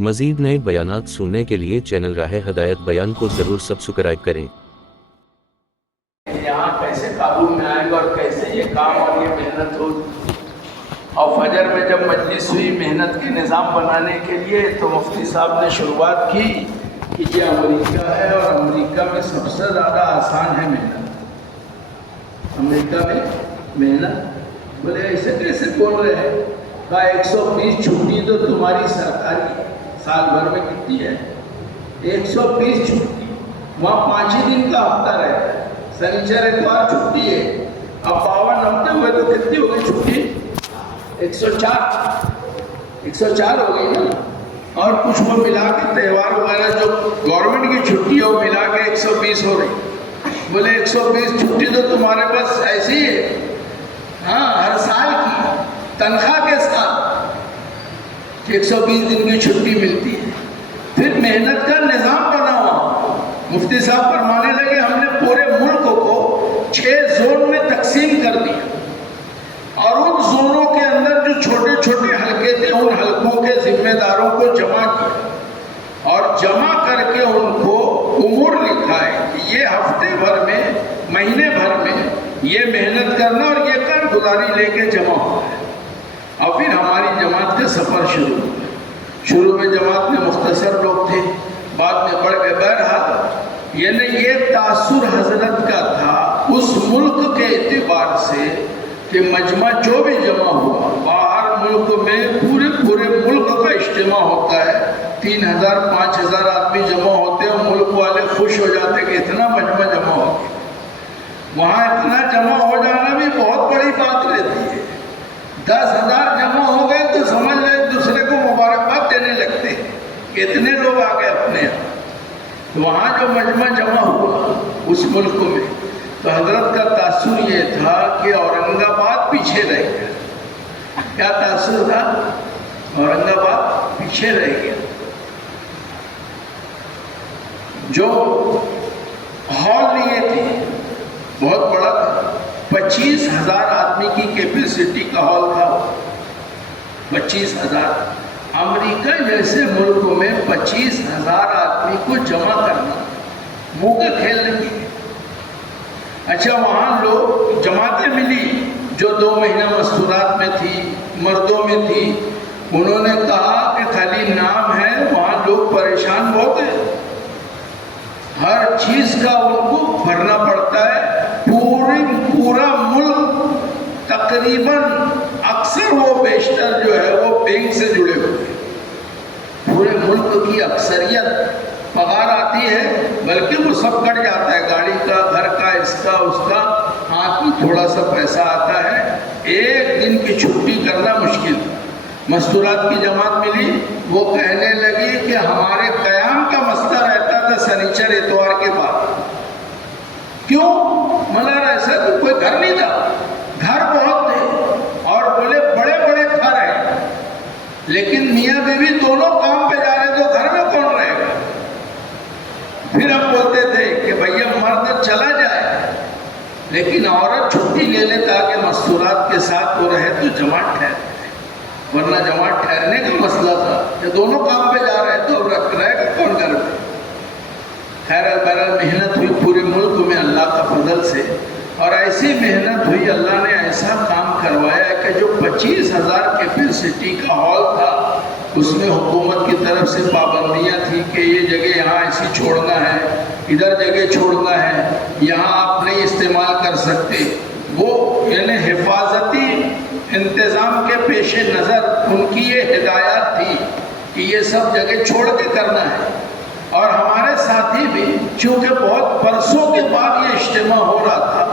مزید نئے بیانات سننے کے لیے چینل راہ ہدایت بیان کو ضرور سبسکرائب کریں۔ یہاں کیسے قابو میں آئے گا اور کیسے یہ کام اور یہ محنت ہوگی۔ اور فجر میں جب مجلس ہوئی محنت کے نظام بنانے کے لیے تو مفتی صاحب نے شروعات کی کہ یہ امریکہ ہے اور امریکہ میں سب سے زیادہ آسان ہے محنت۔ امریکہ میں محنت، بولے ایسے کیسے بول رہے ہیں؟ کہا 120 چھٹی تو تمہاری سرکاری سال بھر میں کتنی ہے؟ 120 چھٹی، وہاں 5 ہی دن کا ہفتہ رہتا ہے، سنیچر اتوار چھٹی ہے۔ اب 52 ہفتے ہوئے تو کتنی ہو گئی چھٹی؟ 104 ہو گئی نا۔ اور کچھ وہ ملا کے تہوار وغیرہ جو گورنمنٹ کی چھٹی ہے وہ ملا کے 120 ہو رہی۔ بولے 120 چھٹی تو تمہارے پاس ایسی ہے، ہاں، ہر سال کی تنخواہ کے ساتھ 120 دن کی چھٹی ملتی ہے۔ پھر محنت کا نظام بنا ہوا۔ مفتی صاحب فرمانے لگے ہم نے پورے ملک کو 6 زون میں تقسیم کر دیا اور ان زونوں کے اندر جو چھوٹے چھوٹے حلقے تھے ان حلقوں کے ذمہ داروں کو جمع کیا اور جمع کر کے ان کو امور لکھائے کہ یہ ہفتے بھر میں، مہینے بھر میں یہ محنت کرنا اور یہ کارگزاری لے کے جمع ہو ہے۔ اور پھر ہماری جماعت کا سفر شروع ہوا۔ شروع میں جماعت میں مختصر لوگ تھے، بعد میں بڑھ گئے۔ بہرحال یعنی یہ تاثر حضرت کا تھا اس ملک کے اعتبار سے کہ مجمع جو بھی جمع ہوا، باہر ملک میں پورے ملک کا اجتماع ہوتا ہے، 3000 5000 آدمی جمع ہوتے ہیں، ملک والے خوش ہو جاتے کہ اتنا مجمع جمع ہو گیا۔ وہاں اتنا جمع ہو جانا بھی بہت بڑی بات رہتی ہے۔ 10,000 جمع ہو گئے تو سمجھ لیں ایک دوسرے کو مبارکباد دینے لگتے کہ اتنے لوگ آ گئے اپنے یہاں۔ وہاں جو مجمع جمع ہوا اس ملک میں تو حضرت کا تاثر یہ تھا کہ اورنگ آباد پیچھے رہ گیا۔ کیا تاثر تھا؟ اورنگ آباد پیچھے رہ گیا۔ جو ہال لیے تھے بہت بڑا تھا، 25,000 آدمی کی کیپیسٹی کا ہال تھا، 25,000۔ امریکہ جیسے ملک میں 25,000 آدمی کو جمع کرنا منہ کا کھیل نہیں ہے۔ اچھا، وہاں لوگ جماعتیں ملی جو 2 مہینہ مستورات میں تھی، مردوں میں تھی، انہوں نے کہا کہ خالی نام ہے، وہاں لوگ پریشان بہت ہیں، ہر چیز کا ان کو بھرنا پڑتا ہے۔ پورا ملک تقریباً اکثر وہ بیشتر جو ہے وہ بینک سے جڑے ہوئے ہیں۔ پورے ملک کی اکثریت پگار آتی ہے، بلکہ وہ سب کٹ جاتا ہے، گاڑی کا، گھر کا، اس کا اس کا، ہاتھ میں تھوڑا سا پیسہ آتا ہے۔ ایک دن کی چھٹی کرنا مشکل۔ مستورات کی جماعت ملی، وہ کہنے لگی کہ ہمارے قیام کا مسئلہ رہتا تھا سنیچر اتوار کے بعد۔ کیوں؟ مگر ایسا تو کوئی گھر نہیں تھا، گھر بہت تھے اور بولے بڑے بڑے گھر ہیں، لیکن میاں بیوی دونوں کام پہ جا رہے تو گھر میں کون رہے گا؟ پھر ہم بولتے تھے کہ بھیا مرد چلا جائے لیکن عورت چھٹی لے لے تاکہ مستورات کے ساتھ وہ رہے تو جماعت ٹھہرے، ورنہ جماعت ٹھہرنے کا مسئلہ تھا کہ دونوں کام پہ جا رہے تو رکھ رہے گا کون گھر پہ۔ خیر بہرحال محنت ہوئی پورے ملک میں اللہ کا فضل سے، اور ایسی محنت ہوئی، اللہ نے ایسا کام کروایا کہ جو 25,000 کیپیسٹی کا ہال تھا اس میں حکومت کی طرف سے پابندیاں تھیں کہ یہ جگہ یہاں ایسی چھوڑنا ہے، ادھر جگہ چھوڑنا ہے، یہاں آپ نہیں استعمال کر سکتے۔ وہ یعنی حفاظتی انتظام کے پیش نظر ان کی یہ ہدایات تھی کہ یہ سب جگہ چھوڑ کے کرنا ہے۔ اور ہمارے ساتھی بھی چونکہ بہت برسوں کے بعد یہ اجتماع ہو رہا تھا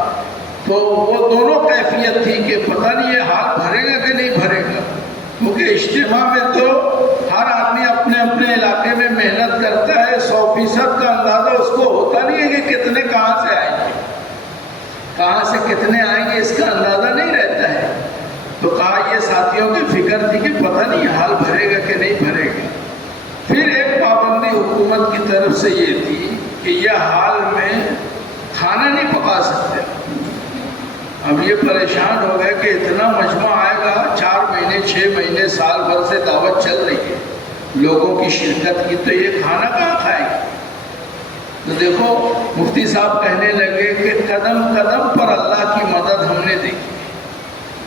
تو وہ دونوں کیفیت تھی کہ پتہ نہیں یہ حال بھرے گا کہ نہیں بھرے گا، کیونکہ اجتماع میں تو ہر آدمی اپنے اپنے علاقے میں محنت کرتا ہے، 100% کا اندازہ اس کو ہوتا نہیں ہے کہ کتنے کہاں سے آئیں گے، کہاں سے کتنے آئیں گے اس کا اندازہ نہیں رہتا ہے۔ تو کہا یہ ساتھیوں کی فکر تھی کہ پتہ نہیں حال بھرے گا کہ نہیں بھرے گا۔ پھر ایک پابندی حکومت کی طرف سے یہ تھی کہ یہ حال میں کھانا نہیں پکا سکتے۔ اب یہ پریشان ہو گئے کہ اتنا مجمع آئے گا، 4 مہینے 6 مہینے سال بھر سے دعوت چل رہی ہے، لوگوں کی شرکت کی تو یہ کھانا کہاں کھائے گی؟ تو دیکھو مفتی صاحب کہنے لگے کہ قدم قدم پر اللہ کی مدد ہم نے دیکھی،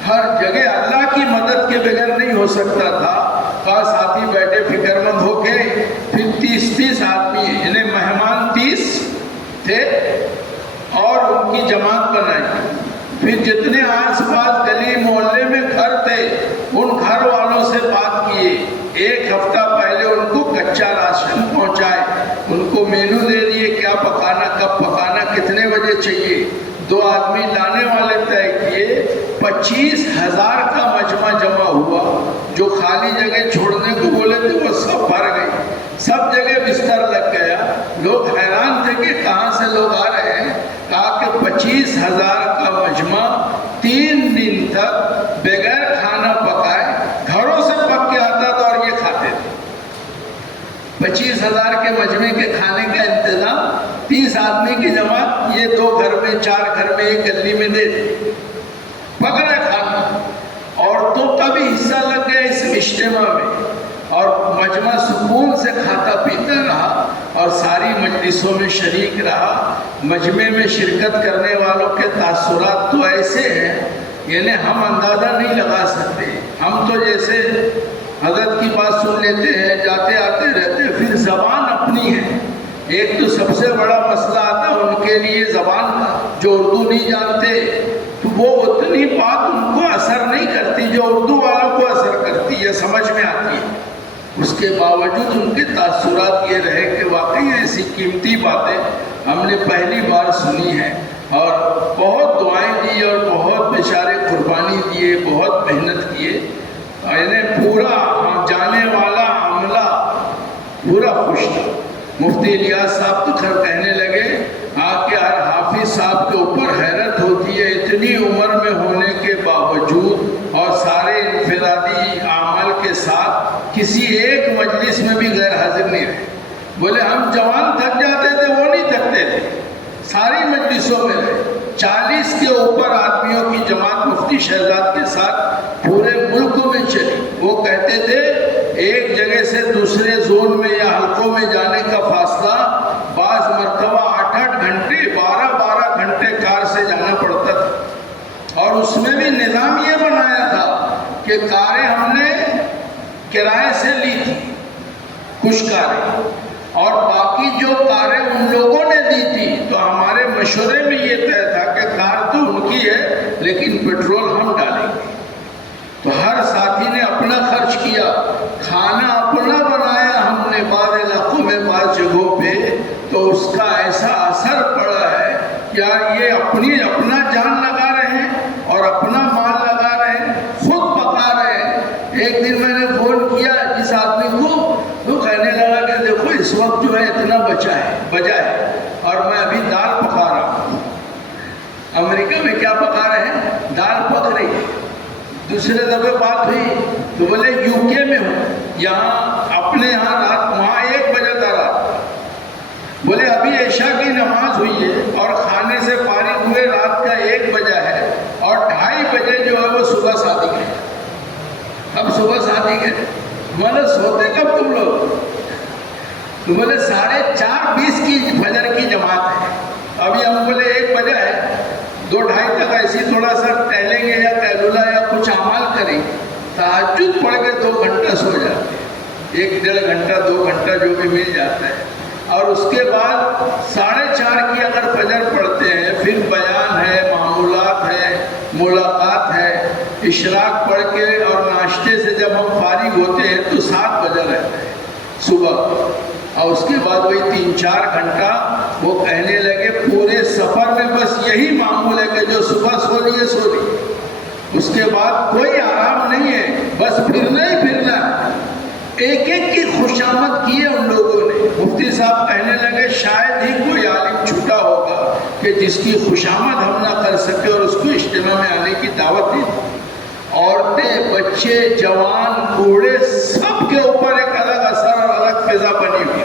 ہر جگہ اللہ کی مدد کے بغیر نہیں ہو سکتا تھا۔ کہا ساتھی بیٹھے فکر مند ہو کے، پھر 30 آدمی یعنی مہمان 30 تھے اور ان کی جماعت بنائی۔ پھر جتنے آس پاس گلی محلے میں گھر تھے ان گھر والوں سے بات کیے، ایک ہفتہ پہلے ان کو کچا راشن پہنچائے، ان کو مینو دے دیے کیا پکانا، کب پکانا، کتنے بجے چاہیے۔ 2 آدمی لانے والے طے کیے، 25,000 کا مجمع جمع ہوا۔ جو خالی جگہ چھوڑنے کو بولے تھے وہ سب بھر گئی، سب جگہ بستر لگ گیا۔ لوگ حیران تھے کہ کہاں سے لوگ آ رہے ہیں۔ کہا کہ 25,000 کا مجمع 3 دن تک بغیر کھانا پکائے گھروں سے پک کے آتا تھا اور یہ کھاتے تھے۔ 25,000 کے مجمع کے کھانے کا انتظام 30 آدمی کی جماعت، یہ 2 گھر میں 4 گھر میں ایک گلی میں دے دی، پک رہا کھانا۔ عورتوں کا بھی حصہ لگ گیا اس اجتماع میں، اور مجمع سکون سے کھاتا پیتا رہا اور ساری مجلسوں میں شریک رہا۔ مجمع میں شرکت کرنے والوں کے تاثرات تو ایسے ہیں یعنی ہم اندازہ نہیں لگا سکتے۔ ہم تو جیسے حضرت کی بات سن لیتے ہیں، جاتے آتے رہتے، پھر زبان اپنی ہے۔ ایک تو سب سے بڑا مسئلہ آتا ہے ان کے لیے زبان کا، جو اردو نہیں جانتے تو وہ اتنی بات ان کو اثر نہیں کرتی جو اردو والوں کو اثر کرتی ہے، سمجھ میں آتی ہے۔ اس کے باوجود ان کے تاثرات یہ رہے کہ واقعی ایسی قیمتی باتیں ہم نے پہلی بار سنی ہیں، اور بہت دعائیں دی اور بہت بیچارے قربانی دیے، بہت محنت کیے، یعنی پورا جانے والا عملہ پورا خوش تھا۔ مفتی الیاس صاحب تو خیر کہنے لگے کہ ہر حافظ صاحب کے اوپر حیرت ہوتی ہے، اتنی عمر میں ہونے کے باوجود اور سارے انفرادی اعمال کے ساتھ کسی ایک مجلس میں بھی غیر حاضر نہیں رہے۔ بولے ہم جوان تھک جاتے تھے، وہ نہیں تھکتے تھے، ساری مجلسوں میں رہے۔ 40 کے اوپر آدمیوں کی جماعت مفتی شہزاد کے ساتھ پورے ملک میں چلی۔ وہ کہتے تھے ایک جگہ سے دوسرے زون میں یا حلقوں میں جانے کا فاصلہ بعض مرتبہ 8-8 گھنٹے 12-12 گھنٹے کار سے جانا پڑتا تھا، اور اس میں بھی نظام یہ بنایا تھا کہ کاریں ہم نے کرائے سے لی تھی، کچھ کاریں، اور باقی جو کاریں ان لوگوں نے دی تھی۔ تو ہمارے مشورے میں یہ طے تھا کہ کار تو ان کی ہے لیکن پیٹرول ہم ڈالیں گے۔ تو ہر ساتھی نے اپنا خرچ کیا، کھانا اپنا بنایا ہم نے بعض علاقوں میں بعض جگہوں پہ، تو اس کا ایسا اثر پڑا ہے کہ یار یہ اپنا جان لگا رہے ہیں اور اپنا مال لگا رہے ہیں، خود پکا رہے ہیں۔ ایک دن میں نے فون کیا جس آدمی کو، وہ کہنے لگا کہ دیکھو اس وقت جو ہے اتنا بچا ہے اور میں ابھی دال پکا رہا ہوں۔ امریکہ میں کیا پکا رہے ہیں؟ دال پک رہی ہے۔ دوسرے دفعہ بات ہوئی تو بولے یو کے میں ہوں، یہاں اپنے یہاں رات، وہاں 1 بجے تھا رات۔ بولے ابھی عشاء کی نماز ہوئی ہے اور کھانے سے فارغ ہوئے رات کا 1 بجا ہے، اور 2:30 بجے جو ہے وہ صبح صادق ہے۔ اب صبح صادق ہے، بولے سوتے کب تم لوگ؟ تو بولے 4:30 کی فجر کی جماعت ہے، ابھی ہم بولے 1 بجا ہے، 2-2:30 تک ایسی تھوڑا سا ٹہلیں گے یا قیلولہ یا کچھ اعمال کریں، تہجد پڑھ کے 2 گھنٹہ سو جاتے ہیں، 1-1.5 گھنٹہ 2 گھنٹہ جو بھی مل جاتا ہے، اور اس کے بعد 4:30 کی اگر فجر پڑھتے ہیں، پھر بیان ہے، معمولات ہے، ملاقات ہے، اشراق پڑھ کے اور ناشتے سے جب ہم فارغ ہوتے ہیں تو 7 بجا رہتا ہے صبح، اور اس کے بعد وہی 3-4 گھنٹہ۔ وہ کہنے لگے پورے سفر میں بس یہی معمول ہے کہ جو صبح سو لیے سو لیے، اس کے بعد کوئی آرام نہیں ہے، بس پھرنا ہی پھرنا ہے۔ ایک کی خوشامد کی ہے ان لوگوں نے۔ مفتی صاحب کہنے لگے شاید ہی کوئی عالم چھوٹا ہوگا کہ جس کی خوشامد ہم نہ کر سکے اور اس کو اجتماع میں آنے کی دعوت دی۔ عورتیں، بچے، جوان، بوڑھے، سب کے اوپر ایک الگ اثر اور الگ فضا بنی ہوئی۔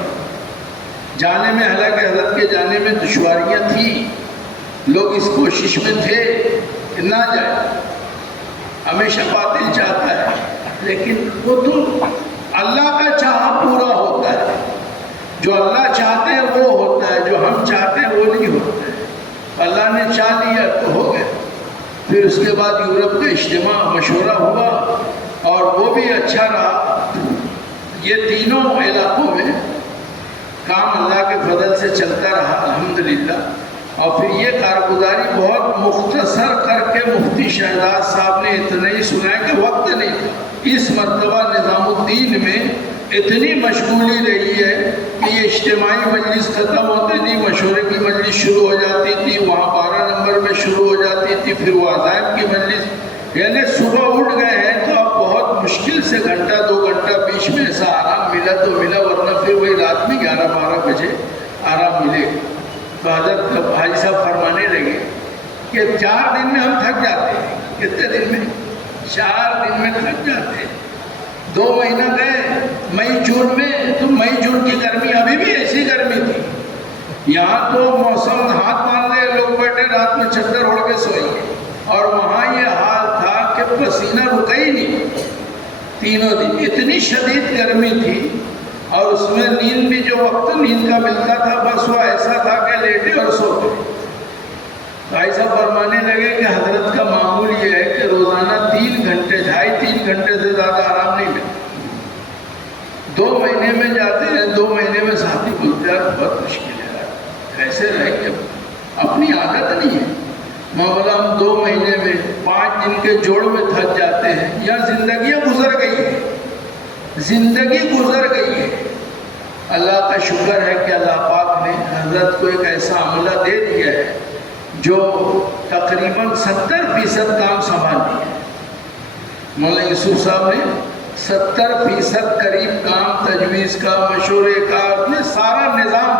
جانے میں، حالانکہ حضرت کے جانے میں دشواریاں تھیں، لوگ اس کوشش میں تھے کہ نہ جائے، ہمیشہ باطل چاہتا ہے، لیکن وہ تو اللہ کا چاہا جو اللہ چاہتے ہیں وہ ہوتا ہے، جو ہم چاہتے ہیں وہ نہیں ہوتا ہے۔ اللہ نے چاہ لیا تو ہو گئے۔ پھر اس کے بعد یورپ کا اجتماع مشورہ ہوا اور وہ بھی اچھا رہا۔ یہ تینوں علاقوں میں کام اللہ کے فضل سے چلتا رہا الحمدللہ۔ اور پھر یہ کارگزاری بہت مختصر کر کے مفتی شہزاد صاحب نے اتنا ہی سنایا کہ وقت نہیں تھا۔ اس مرتبہ نظام الدین میں اتنی مشغولی رہی ہے کہ یہ اجتماعی مجلس ختم ہوتی تھی، مشورے کی مجلس شروع ہو جاتی تھی، وہاں 12 نمبر میں شروع ہو جاتی تھی، پھر وہ عزائم کی مجلس، یعنی صبح اٹھ گئے ہیں تو اب بہت مشکل سے گھنٹہ 2 گھنٹہ بیچ میں ایسا آرام ملا تو ملا، ورنہ پھر وہی رات میں 11-12 بجے آرام ملے۔ تو حضرت بھائی صاحب فرمانے لگے کہ 4 دن میں ہم تھک جاتے ہیں۔ کتنے دن میں؟ 4 دن میں تھک جاتے ہیں۔ 2 مہینہ گئے مئی جون میں، تو مئی جون کی گرمی ابھی بھی ایسی گرمی تھی، یہاں تو موسم ہاتھ مار لے لوگ بیٹھے رات میں چادر اوڑھ کے سوئیں گے، اور وہاں یہ حال تھا کہ پسینہ رکا ہی نہیں 3 دن، اتنی شدید گرمی تھی۔ اور اس میں نیند بھی جو وقت نیند کا ملتا تھا بس وہ ایسا تھا کہ لیٹے اور سوتے۔ بھائی صاحب فرمانے لگے کہ حضرت کا معمول یہ ہے کہ روزانہ 3 گھنٹے 2.5-3 گھنٹے سے زیادہ آرام نہیں ملتا۔ 2 مہینے میں جاتے ہیں، 2 مہینے میں ساتھی بولتے ہیں بہت مشکل ہے، کیسے رہ کے اپنی عادت نہیں ہے۔ مولا ہم 2 مہینے میں 5 دن کے جوڑ میں تھک جاتے ہیں، یا زندگیاں گزر گئی ہے، زندگی گزر گئی ہے۔ اللہ کا شکر ہے کہ اللہ پاک نے حضرت کو ایک ایسا عملہ دے دیا ہے جو تقریباً 70% کام سنبھال دیا ہے۔ مولانا یوسف صاحب نے 70% قریب کام، تجویز کا، مشورے کا، اپنے سارا نظام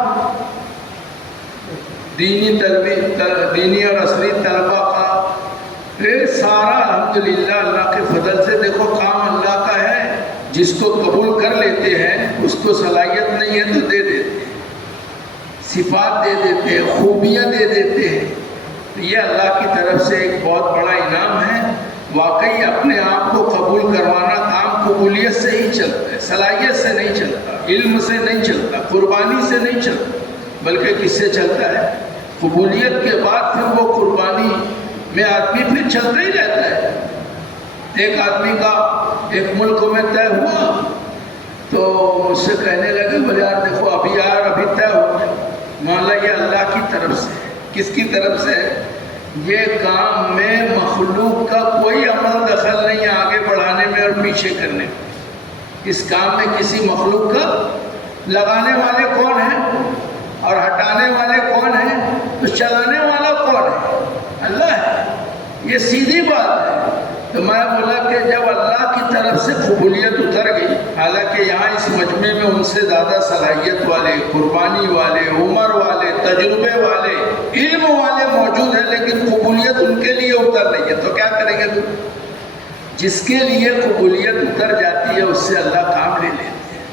دینی اور عصری طلبہ کا، یہ سارا الحمدللہ اللہ کے فضل سے۔ دیکھو کام اللہ کا ہے، جس کو قبول کر لیتے ہیں اس کو صلاحیت نہیں ہے تو دے دیتے ہیں، صفات دے دیتے ہیں، خوبیاں دے دیتے ہیں۔ یہ اللہ کی طرف سے ایک بہت بڑا انعام ہے۔ واقعی اپنے آپ کو قبول کروانا کام قبولیت سے ہی چلتا ہے، صلاحیت سے نہیں چلتا، علم سے نہیں چلتا، قربانی سے نہیں چلتا، بلکہ کس سے چلتا ہے؟ قبولیت کے بعد پھر وہ قربانی میں آدمی پھر چلتا ہی رہتا ہے۔ ایک آدمی کا ایک ملک میں طے ہوا تو مجھ سے کہنے لگے بولے یار دیکھو ابھی طے ہوا ہے، مولا یہ اللہ کی طرف سے ہے۔ کس کی طرف سے ہے؟ یہ کام میں مخلوق کا کوئی عمل دخل نہیں ہے آگے بڑھانے میں اور پیچھے کرنے میں۔ اس کام میں کسی مخلوق کا لگانے والے کون ہیں اور ہٹانے والے کون ہیں، تو چلانے والا کون ہے؟ اللہ ہے۔ یہ سیدھی بات ہے۔ تو میں بولا کہ جب اللہ کی طرف سے قبولیت اتر گئی، حالانکہ یہاں اس مجمع میں ان سے زیادہ صلاحیت والے، قربانی والے، عمر والے، تجربے والے، علم والے موجود ہیں، لیکن قبولیت ان کے لیے اتر رہی ہے، تو کیا کریں گے تم؟ جس کے لیے قبولیت اتر جاتی ہے اس سے اللہ کام لے لیتے ہیں،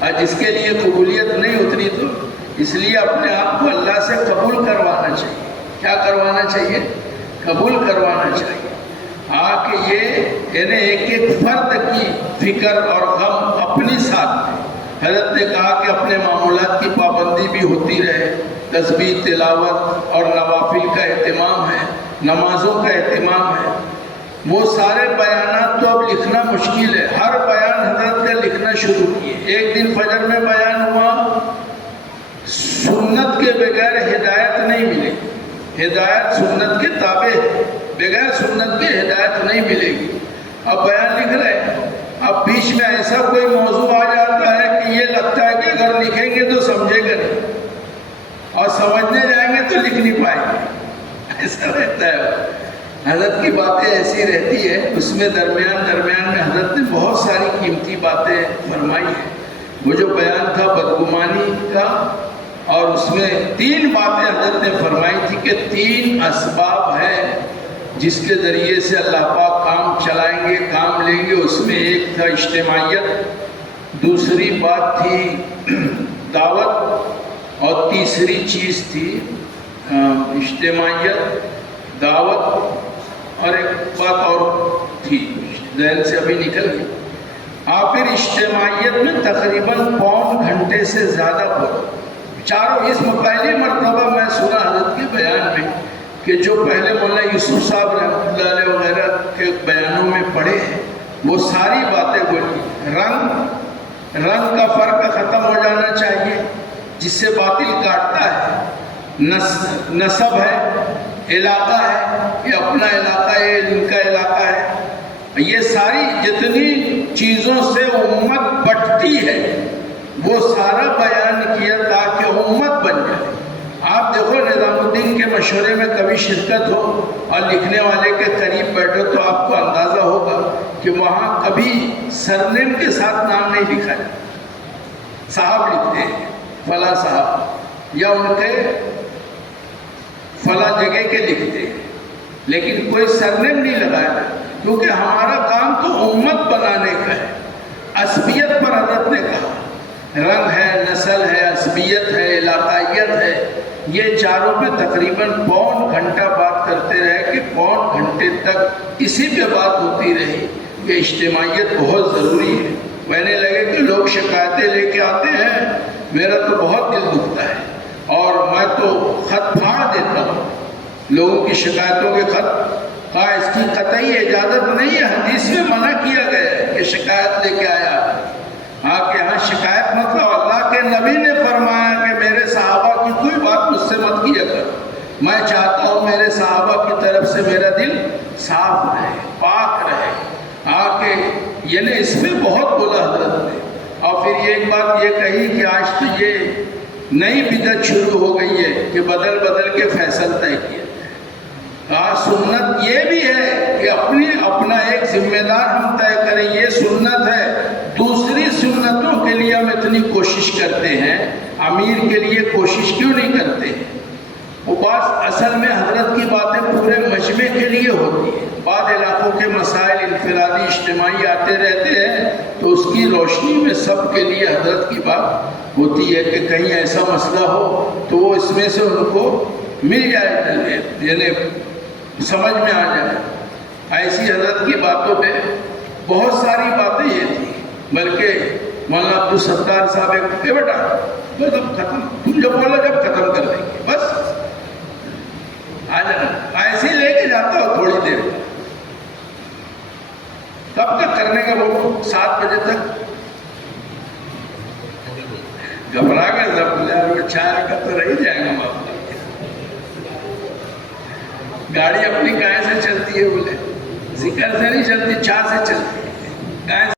اور جس کے لیے قبولیت نہیں اتری تو اس لیے اپنے آپ کو اللہ سے قبول کروانا چاہیے۔ کیا کروانا چاہیے؟ قبول کروانا چاہیے۔ کہ یہ یعنی ایک فرد کی فکر اور غم اپنی ساتھ ہے۔ حضرت نے کہا کہ اپنے معمولات کی پابندی بھی ہوتی رہے، تسبیح، تلاوت اور نوافل کا اہتمام ہے، نمازوں کا اہتمام ہے۔ وہ سارے بیانات تو اب لکھنا مشکل ہے، ہر بیان حضرت کا لکھنا شروع کیے۔ ایک دن فجر میں بیان ہوا، سنت کے بغیر ہدایت نہیں ملے گی، ہدایت سنت کے تابع ہے، بغیر سنت کے ہدایت نہیں ملے گی۔ اب بیان لکھ رہے ہیں، اب بیچ میں ایسا کوئی موضوع آ جاتا ہے کہ یہ لگتا ہے کہ اگر لکھیں گے تو سمجھے گا نہیں، اور سمجھنے جائیں گے تو لکھ نہیں پائیں گے، ایسا رہتا ہے۔ حضرت کی باتیں ایسی رہتی ہے، اس میں درمیان میں حضرت نے بہت ساری قیمتی باتیں فرمائی ہیں۔ وہ جو بیان تھا بدگمانی کا، اور اس میں 3 باتیں حضرت نے فرمائی تھی کہ 3 اسباب ہیں جس کے ذریعے سے اللہ پاک کام چلائیں گے، کام لیں گے۔ اس میں ایک تھا اجتماعیت، دوسری بات تھی دعوت، اور تیسری چیز تھی اجتماعیت، دعوت، اور ایک بات اور تھی ذہن سے ابھی نکل گئی۔ پھر اجتماعیت میں تقریباً 1.25 گھنٹے گھنٹے سے زیادہ بولو. چاروں اسم پہلی مرتبہ میں سنا حضرت کے بیان میں کہ جو پہلے مولانا یوسف صاحب رحمۃ اللہ علیہ وغیرہ کے بیانوں میں پڑھے ہیں وہ ساری باتیں بولی. رنگ کا فرق ختم ہو جانا چاہیے جس سے باطل کاٹتا ہے. نسب ہے، علاقہ ہے، یہ اپنا علاقہ ہے، ان کا علاقہ ہے. یہ ساری جتنی چیزوں سے امت بٹتی ہے وہ سارا بیان کیا تاکہ امت بن جائے. آپ دیکھو نظام الدین کے مشورے میں کبھی شرکت ہو اور لکھنے والے کے قریب بیٹھو تو آپ کو اندازہ ہوگا کہ وہاں کبھی سرنیم کے ساتھ نام نہیں لکھا ہے. صاحب لکھتے ہیں فلاں صاحب یا ان کے فلاں جگہ کے لکھتے ہیں لیکن کوئی سرنیم نہیں لگایا کیونکہ ہمارا کام تو امت بنانے کا ہے. عصبیت پر حضرت نے کہا رنگ ہے، نسل ہے، عصبیت ہے، علاقائیت ہے، یہ چاروں پہ تقریباً پون گھنٹہ بات کرتے رہے کہ پون گھنٹے تک اسی پہ بات ہوتی رہی کہ اجتماعیت بہت ضروری ہے. میں نے لگے کہ لوگ شکایتیں لے کے آتے ہیں، میرا تو بہت دل دکھتا ہے اور میں تو خط پھاڑ دیتا ہوں لوگوں کی شکایتوں کے خط. کہا اس کی قطعی اجازت نہیں ہے، حدیث میں منع کیا گیا ہے کہ شکایت لے کے آیا. کہ ہاں شکایت مت لاؤ. اللہ کے نبی نے فرمایا کہ میرے صحابہ کی کوئی بات مجھ سے مت کیا کر. میں چاہتا ہوں میرے صحابہ کی طرف سے میرا دل صاف رہے، پاک رہے. کہ یعنی اس میں بہت بولا حضرت نے. اور پھر یہ ایک بات یہ کہی کہ آج تو یہ نئی بدعت شروع ہو گئی ہے کہ بدل بدل کے فیصل طے کیا. سنت یہ بھی ہے کہ اپنا ایک ذمہ دار ہم طے کریں، یہ سنت ہے. دوسری سنتوں کے لیے ہم اتنی کوشش کرتے ہیں، امیر کے لیے کوشش کیوں نہیں کرتے ہیں؟ وہ بات اصل میں حضرت کی باتیں پورے مجمع کے لیے ہوتی ہیں. بعض علاقوں کے مسائل انفرادی اجتماعی آتے رہتے ہیں تو اس کی روشنی میں سب کے لیے حضرت کی بات ہوتی ہے کہ کہیں ایسا مسئلہ ہو تو وہ اس میں سے ان کو مل جائے، یعنی سمجھ میں آ جائے. ایسی حضرت کی باتوں پہ بہت ساری باتیں یہ تھیں. بلکہ مولانا عبدالستار صاحب کہ بیٹا بس اب ختم، تم جو بولا جب ختم کر دیں گے بس آ جانا. ایسے ہی لے کے جاتا ہو تھوڑی دیر. کب تک کرنے کا وہ 7 بجے تک گھبرا گئے سب. چائے کا تو رہ جائے گا معاملہ. گاڑی اپنی گائے سے چلتی ہے، بولے ذکر سے نہیں چلتی، چاہ سے چلتی ہے. گائے